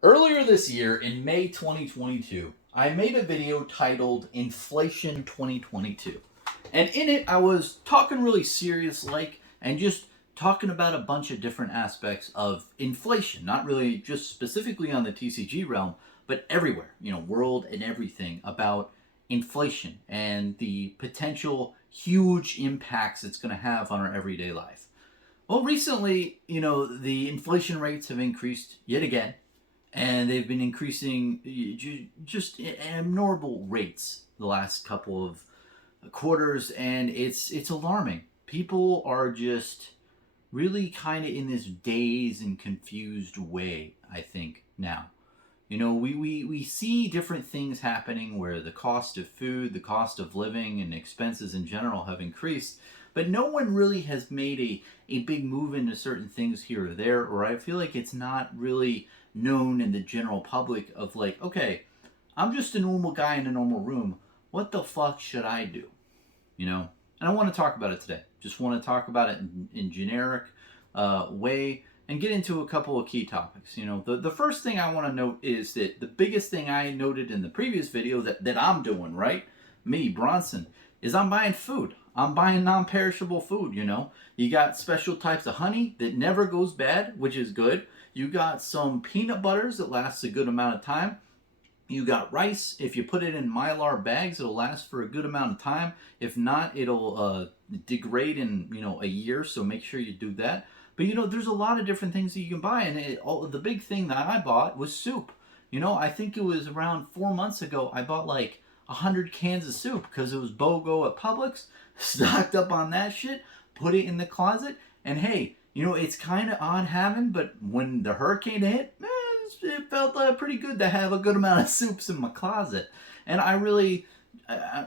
Earlier this year, in May 2022, I made a video titled Inflation 2022. And in it, I was talking really serious like and just talking about a bunch of different aspects of inflation, not really just specifically on the TCG realm, but everywhere, world and everything about inflation and the potential huge impacts it's going to have on our everyday life. Well, recently, the inflation rates have increased yet again, and they've been increasing just at abnormal rates the last couple of quarters, and it's alarming. People are just really kind of in this dazed and confused way, I think, now. We see different things happening where the cost of food, the cost of living, and expenses in general have increased, but no one really has made a big move into certain things here or there, or I feel like it's not really known in the general public of like, okay, I'm just a normal guy in a normal room. What the fuck should I do? And I want to talk about it today. Just want to talk about it in generic way and get into a couple of key topics. The first thing I want to note is that the biggest thing I noted in the previous video that I'm doing, right? Me, Bronson, is I'm buying food. I'm buying non-perishable food, You got special types of honey that never goes bad, which is good. You got some peanut butters that lasts a good amount of time. You got rice. If you put it in Mylar bags, it'll last for a good amount of time. If not, it'll degrade in a year. So make sure you do that. But there's a lot of different things that you can buy, and the big thing that I bought was soup. I think it was around 4 months ago. I bought like 100 cans of soup because it was BOGO at Publix. Stocked up on that shit. Put it in the closet, and hey, it's kind of odd having, but when the hurricane hit, it felt pretty good to have a good amount of soups in my closet. And I really, I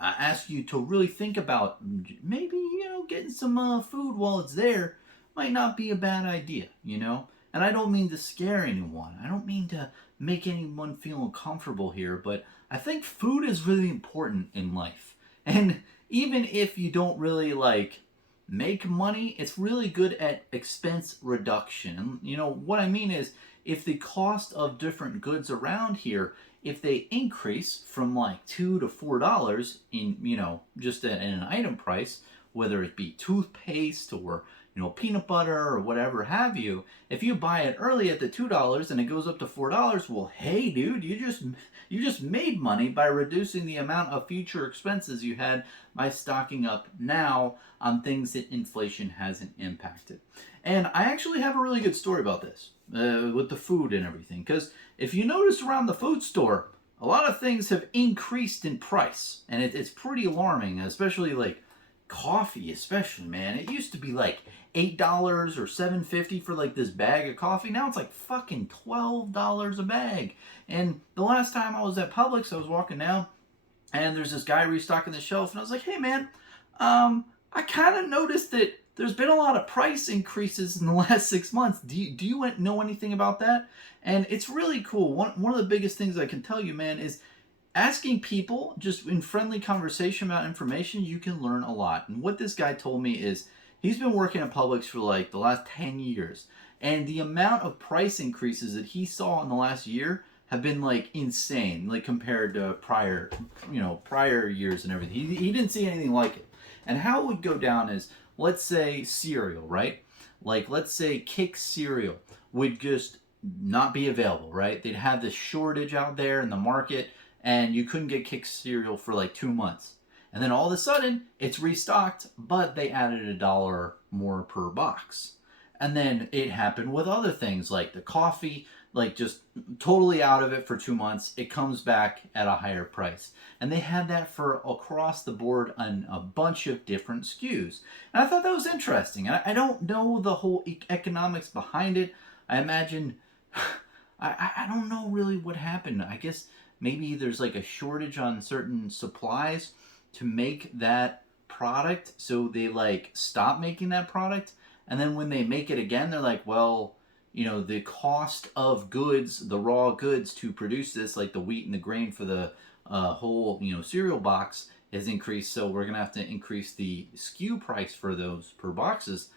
ask you to really think about maybe, getting some food while it's there might not be a bad idea. And I don't mean to scare anyone. I don't mean to make anyone feel uncomfortable here, but I think food is really important in life. And even if you don't really make money, it's really good at expense reduction. What I mean is, if the cost of different goods around here, if they increase from like $2 to $4 in, just in an item price, whether it be toothpaste or peanut butter or whatever have you, if you buy it early at the $2 and it goes up to $4, well, hey, dude, you just made money by reducing the amount of future expenses you had by stocking up now on things that inflation hasn't impacted. And I actually have a really good story about this with the food and everything, because if you notice around the food store, a lot of things have increased in price, and it's pretty alarming, especially like coffee, especially, man. It used to be like $8 or $7.50 for like this bag of coffee. Now it's like fucking $12 a bag. And the last time I was at Publix, I was walking down, and there's this guy restocking the shelf, and I was like, hey man, I kind of noticed that there's been a lot of price increases in the last 6 months. Do you know anything about that? And it's really cool. One of the biggest things I can tell you, man, is asking people just in friendly conversation about information. You can learn a lot. And what this guy told me is he's been working at Publix for like the last 10 years. And the amount of price increases that he saw in the last year have been like insane, like compared to prior years and everything. He didn't see anything like it. And how it would go down is, let's say cereal, right? Like, let's say Kick cereal would just not be available, right? They'd have this shortage out there in the market, and you couldn't get Kick cereal for like 2 months. And then all of a sudden, it's restocked, but they added $1 more per box. And then it happened with other things like the coffee, like just totally out of it for 2 months. It comes back at a higher price. And they had that for across the board on a bunch of different SKUs. And I thought that was interesting. I don't know the whole economics behind it. I imagine, I don't know really what happened. I guess maybe there's like a shortage on certain supplies to make that product. So they like stop making that product. And then when they make it again, they're like, well, the cost of goods, the raw goods to produce this, like the wheat and the grain for the whole, cereal box has increased. So we're going to have to increase the SKU price for those per boxes.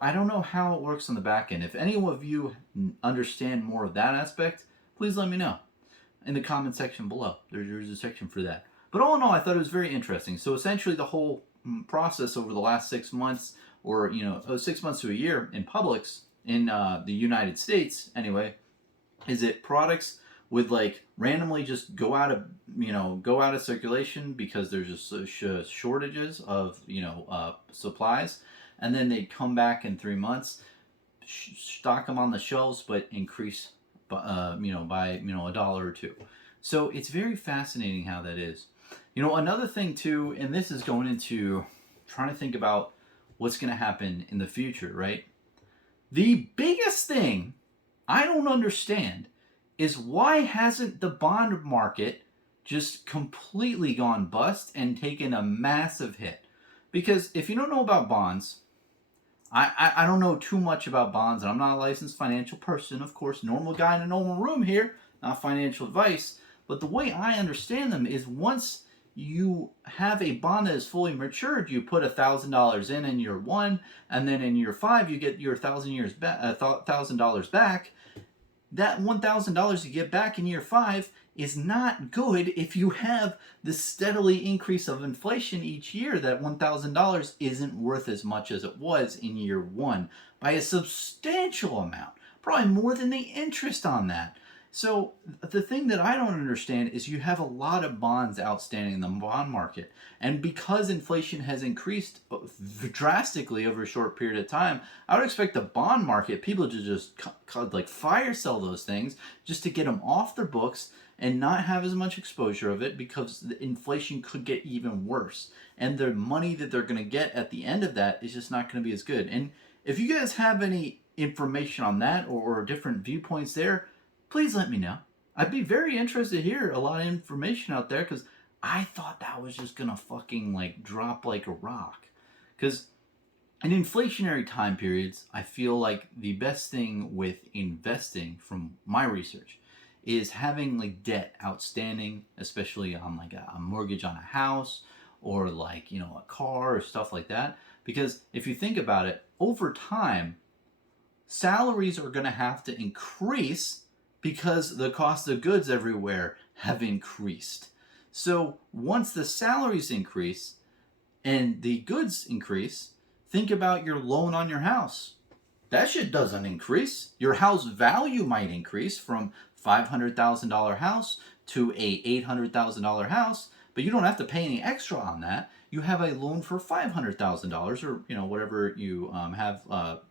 I don't know how it works on the back end. If any of you understand more of that aspect, please let me know in the comment section below. There's a section for that. But all in all, I thought it was very interesting. So essentially, the whole process over the last 6 months, or 6 months to a year in Publix in the United States, anyway, is it products would like randomly just go out of circulation because there's just shortages of supplies, and then they come back in 3 months, stock them on the shelves, but increase by a dollar or two. So it's very fascinating how that is. Another thing too, and this is going into trying to think about what's going to happen in the future, right? The biggest thing I don't understand is why hasn't the bond market just completely gone bust and taken a massive hit? Because if you don't know about bonds, I don't know too much about bonds, and I'm not a licensed financial person, of course, normal guy in a normal room here, not financial advice. But the way I understand them is once you have a bond that is fully matured, you put $1,000 in year one, and then in year five you get your $1,000 back. That $1,000 you get back in year five is not good if you have the steadily increase of inflation each year. That $1,000 isn't worth as much as it was in year one by a substantial amount, probably more than the interest on that. So the thing that I don't understand is you have a lot of bonds outstanding in the bond market, and because inflation has increased drastically over a short period of time, I would expect the bond market people to just like fire sell those things just to get them off their books and not have as much exposure of it, because the inflation could get even worse, and the money that they're going to get at the end of that is just not going to be as good. And if you guys have any information on that or different viewpoints there, please let me know. I'd be very interested to hear a lot of information out there, because I thought that was just gonna fucking like drop like a rock. Because in inflationary time periods, I feel like the best thing with investing, from my research, is having like debt outstanding, especially on like a mortgage on a house, or like a car or stuff like that. Because if you think about it, over time, salaries are gonna have to increase because the cost of goods everywhere have increased. So once the salaries increase and the goods increase, think about your loan on your house. That shit doesn't increase. Your house value might increase from $500,000 house to a $800,000 house, but you don't have to pay any extra on that. You have a loan for $500,000, or whatever you have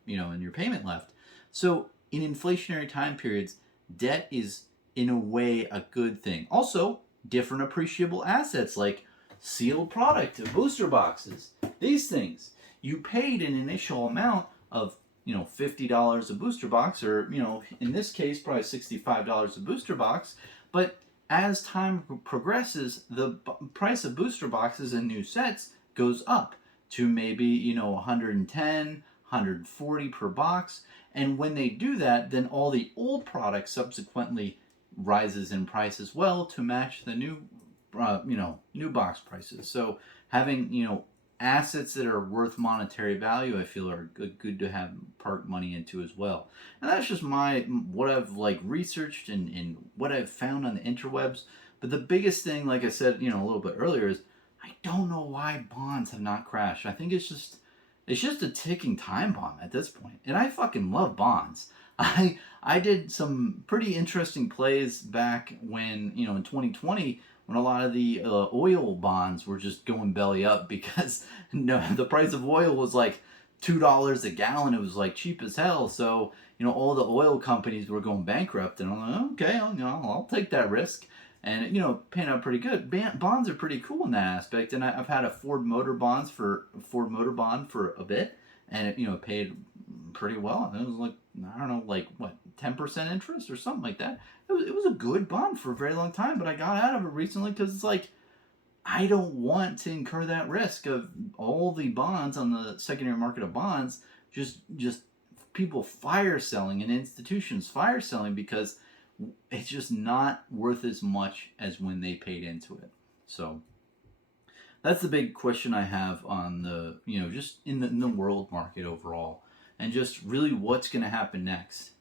in your payment left. So in inflationary time periods, debt is in a way a good thing. Also, different appreciable assets like sealed product, booster boxes, these things. You paid an initial amount of $50 a booster box, or in this case probably $65 a booster box, but as time progresses, the price of booster boxes and new sets goes up to maybe 110, 140 per box. And when they do that, then all the old products subsequently rises in price as well to match the new box prices. So having assets that are worth monetary value, I feel are good to have park money into as well. And that's just what I've like researched and what I've found on the interwebs. But the biggest thing, like I said a little bit earlier, is I don't know why bonds have not crashed. I think it's just a ticking time bomb at this point. And I fucking love bonds. I did some pretty interesting plays back when, in 2020, when a lot of the oil bonds were just going belly up, because the price of oil was like $2 a gallon. It was like cheap as hell. So, all the oil companies were going bankrupt, and I'm like, okay, I'll take that risk. And paying out pretty good. Bonds are pretty cool in that aspect. And I've had a Ford Motor bond for a bit, and it paid pretty well. It was like, I don't know, like what, 10% interest or something like that. It was a good bond for a very long time, but I got out of it recently because it's like, I don't want to incur that risk of all the bonds on the secondary market of bonds just people fire selling and institutions fire selling, because it's just not worth as much as when they paid into it. So that's the big question I have on the just in the world market overall. and just really what's going to happen next.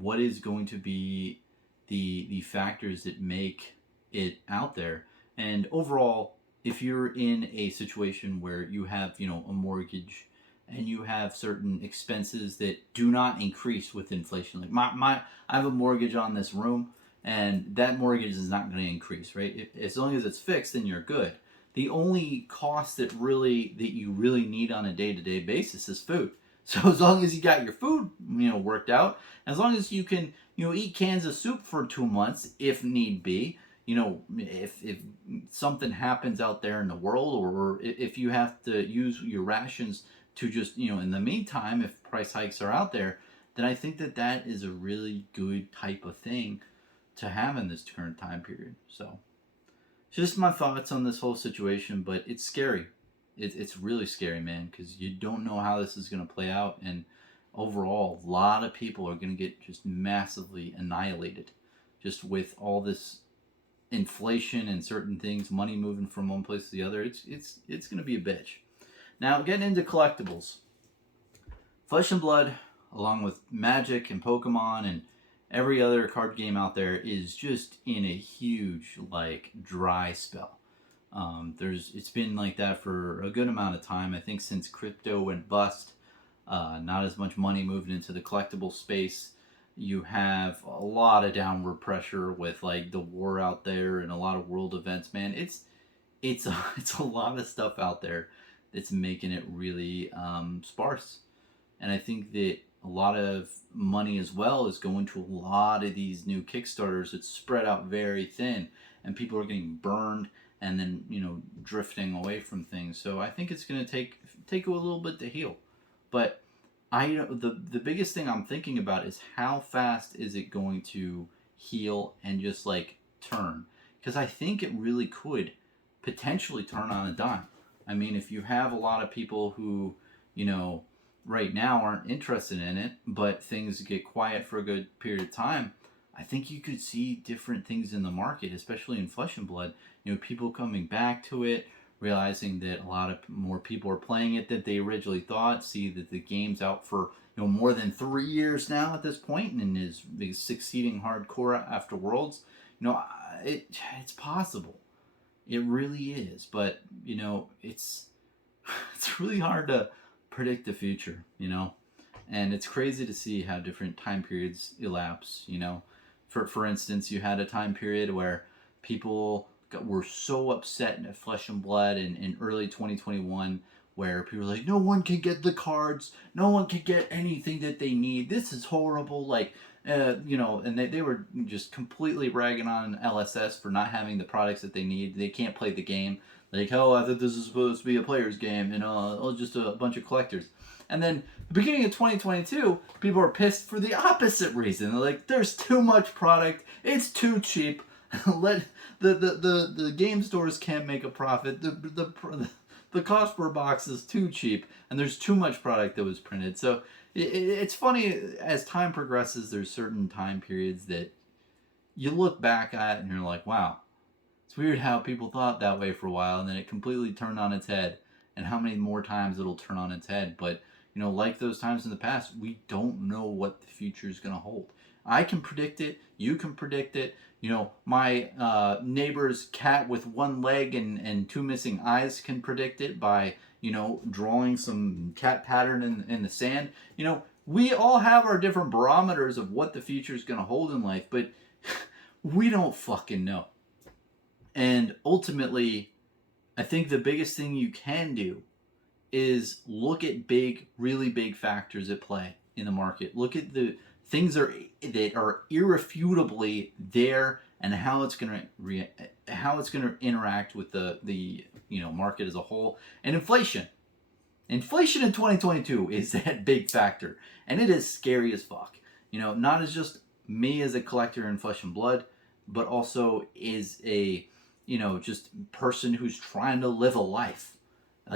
What is going to be the factors that make it out there, and overall, if you're in a situation where you have a mortgage and you have certain expenses that do not increase with inflation, like my I have a mortgage on this room, and that mortgage is not going to increase, right? As long as it's fixed, then you're good. The only cost that you really need on a day-to-day basis is food. So as long as you got your food, worked out, as long as you can, eat cans of soup for 2 months if need be, if something happens out there in the world, or if you have to use your rations to just, in the meantime, if price hikes are out there, then I think that is a really good type of thing to have in this current time period. So just my thoughts on this whole situation, but it's scary. It's really scary, man, because you don't know how this is going to play out, and overall, a lot of people are going to get just massively annihilated, just with all this inflation and certain things, money moving from one place to the other. It's going to be a bitch. Now, getting into collectibles, Flesh and Blood, along with Magic and Pokemon and every other card game out there, is just in a huge dry spell. It's been like that for a good amount of time. I think since crypto went bust, not as much money moved into the collectible space. You have a lot of downward pressure with the war out there and a lot of world events. Man, it's a lot of stuff out there that's making it really sparse. And I think that a lot of money as well is going to a lot of these new Kickstarters. It's spread out very thin, and people are getting burned and then drifting away from things. So I think it's going to take a little bit to heal. But the biggest thing I'm thinking about is how fast is it going to heal and just turn, because I think it really could potentially turn on a dime. I mean, if you have a lot of people who right now aren't interested in it, but things get quiet for a good period of time, I think you could see different things in the market, especially in Flesh and Blood. People coming back to it, realizing that a lot of more people are playing it than they originally thought, see that the game's out for more than 3 years now at this point, and is succeeding hardcore after Worlds. It's possible. It really is, but it's really hard to predict the future, and it's crazy to see how different time periods elapse. For instance, you had a time period where people were so upset at Flesh and Blood in early 2021, where people were like, no one can get the cards, no one can get anything that they need, this is horrible, and they were just completely ragging on LSS for not having the products that they need. They can't play the game. I thought this is supposed to be a player's game, and just a bunch of collectors. And then the beginning of 2022, people are pissed for the opposite reason. They're like, there's too much product, it's too cheap. Let the game stores can't make a profit. The cost per box is too cheap, and there's too much product that was printed. So it's funny, as time progresses, there's certain time periods that you look back at and you're like, wow, it's weird how people thought that way for a while, and then it completely turned on its head, and how many more times it'll turn on its head. But like those times in the past, we don't know what the future is going to hold. I can predict it. You can predict it. My neighbor's cat with one leg and two missing eyes can predict it by, drawing some cat pattern in the sand. We all have our different barometers of what the future is going to hold in life, but we don't fucking know. And ultimately, I think the biggest thing you can do is look at really big factors at play in the market. Look at the things that are irrefutably there, and how it's going to interact with the market as a whole. And inflation in 2022 is that big factor, and it is scary as fuck. Not as just me as a collector in Flesh and Blood, but also is a just person who's trying to live a life.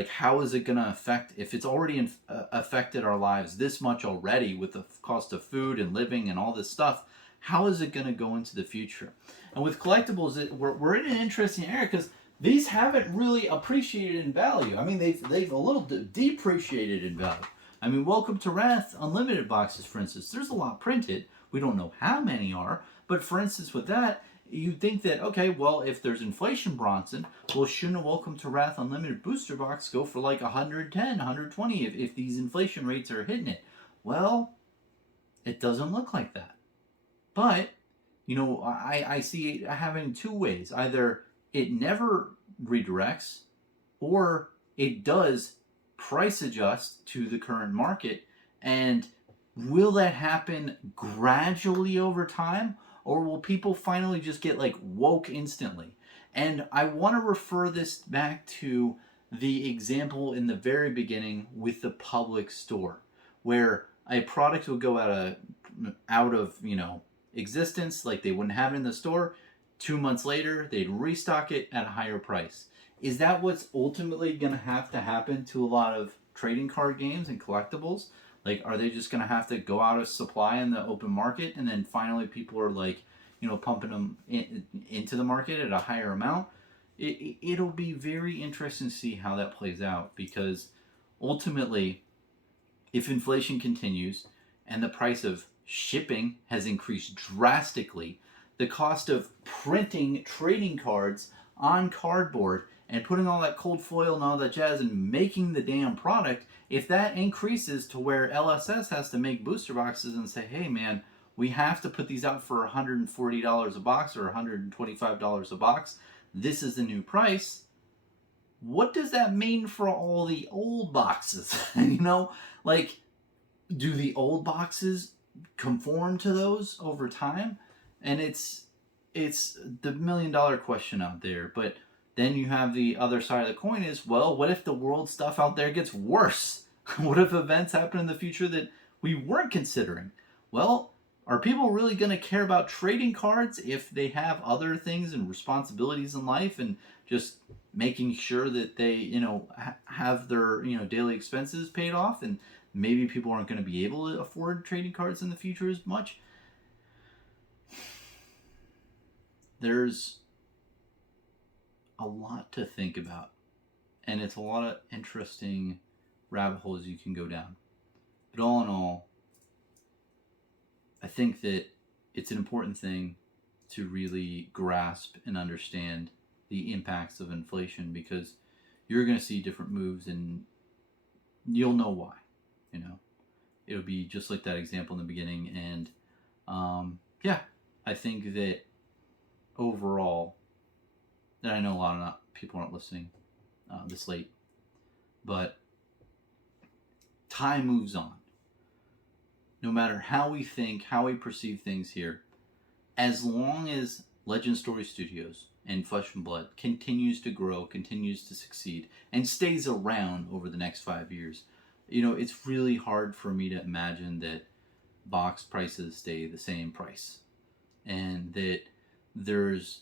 How is it going to affect, if it's already affected our lives this much already with the cost of food and living and all this stuff, how is it going to go into the future? And with collectibles, we're in an interesting area, because these haven't really appreciated in value. I mean, they've a little depreciated in value. I mean, Welcome to Wrath Unlimited boxes, for instance, there's a lot printed. We don't know how many are, but for instance, with that, you think that, okay, well, if there's inflation Bronson, well, shouldn't a Welcome to Wrath Unlimited booster box go for like 110, 120 if these inflation rates are hitting it? Well, it doesn't look like that. But, I see it having two ways. Either it never redirects, or it does price adjust to the current market. And will that happen gradually over time, or will people finally just get like woke instantly? And I want to refer this back to the example in the very beginning with the public store, where a product would go out of existence, like they wouldn't have it in the store. 2 months later, they'd restock it at a higher price. Is that what's ultimately going to happen to a lot of trading card games and collectibles? Like, are they just going to have to go out of supply in the open market, and then finally people are like, pumping them into the market at a higher amount? It'll be very interesting to see how that plays out, because ultimately, if inflation continues and the price of shipping has increased drastically, the cost of printing trading cards on cardboard and putting all that cold foil and all that jazz and making the damn product, if that increases to where LSS has to make booster boxes and say, hey man, we have to put these out for $140 a box or $125 a box, this is the new price, what does that mean for all the old boxes? Like, do the old boxes conform to those over time? And it's the $1 million question out there. But then you have the other side of the coin is, well, what if the world stuff out there gets worse? What if events happen in the future that we weren't considering? Well, are people really going to care about trading cards if they have other things and responsibilities in life, and just making sure that they, have their, daily expenses paid off, and maybe people aren't going to be able to afford trading cards in the future as much? There's a lot to think about, and it's a lot of interesting rabbit holes you can go down. But all in all, I think that it's an important thing to really grasp and understand the impacts of inflation, because you're going to see different moves and you'll know why. It'll be just like that example in the beginning. And I think that overall, and I know a lot of people aren't listening this late, but time moves on. No matter how we think, how we perceive things here, as long as Legend Story Studios and Flesh and Blood continues to grow, continues to succeed, and stays around over the next 5 years, it's really hard for me to imagine that box prices stay the same price, and that there's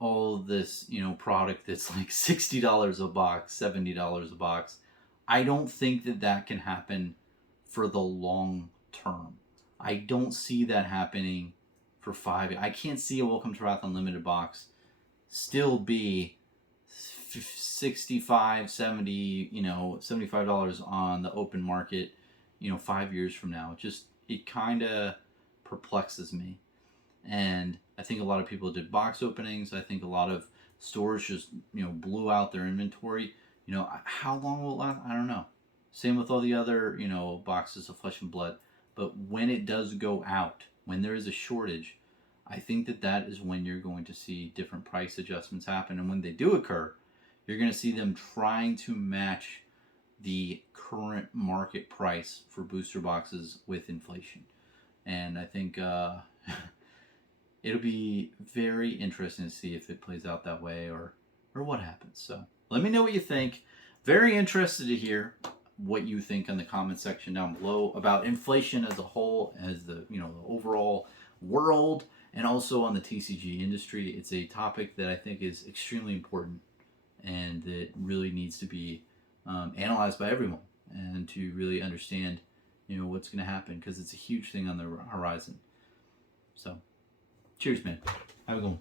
all this, product that's like $60 a box, $70 a box. I don't think that can happen for the long term. I don't see that happening for 5 years. I can't see a Welcome to Wrath Unlimited box still be 65, 70, $75 on the open market, 5 years from now. It kind of perplexes me. And I think a lot of people did box openings. I think a lot of stores just, blew out their inventory. How long will it last? I don't know. Same with all the other, boxes of Flesh and Blood. But when it does go out, when there is a shortage, I think that is when you're going to see different price adjustments happen. And when they do occur, you're going to see them trying to match the current market price for booster boxes with inflation. And I think it'll be very interesting to see if it plays out that way, or what happens. So let me know what you think. Very interested to hear what you think in the comment section down below about inflation as a whole, as the the overall world, and also on the TCG industry. It's a topic that I think is extremely important, and that really needs to be analyzed by everyone, and to really understand what's going to happen, because it's a huge thing on the horizon. So cheers, man. Have a good one.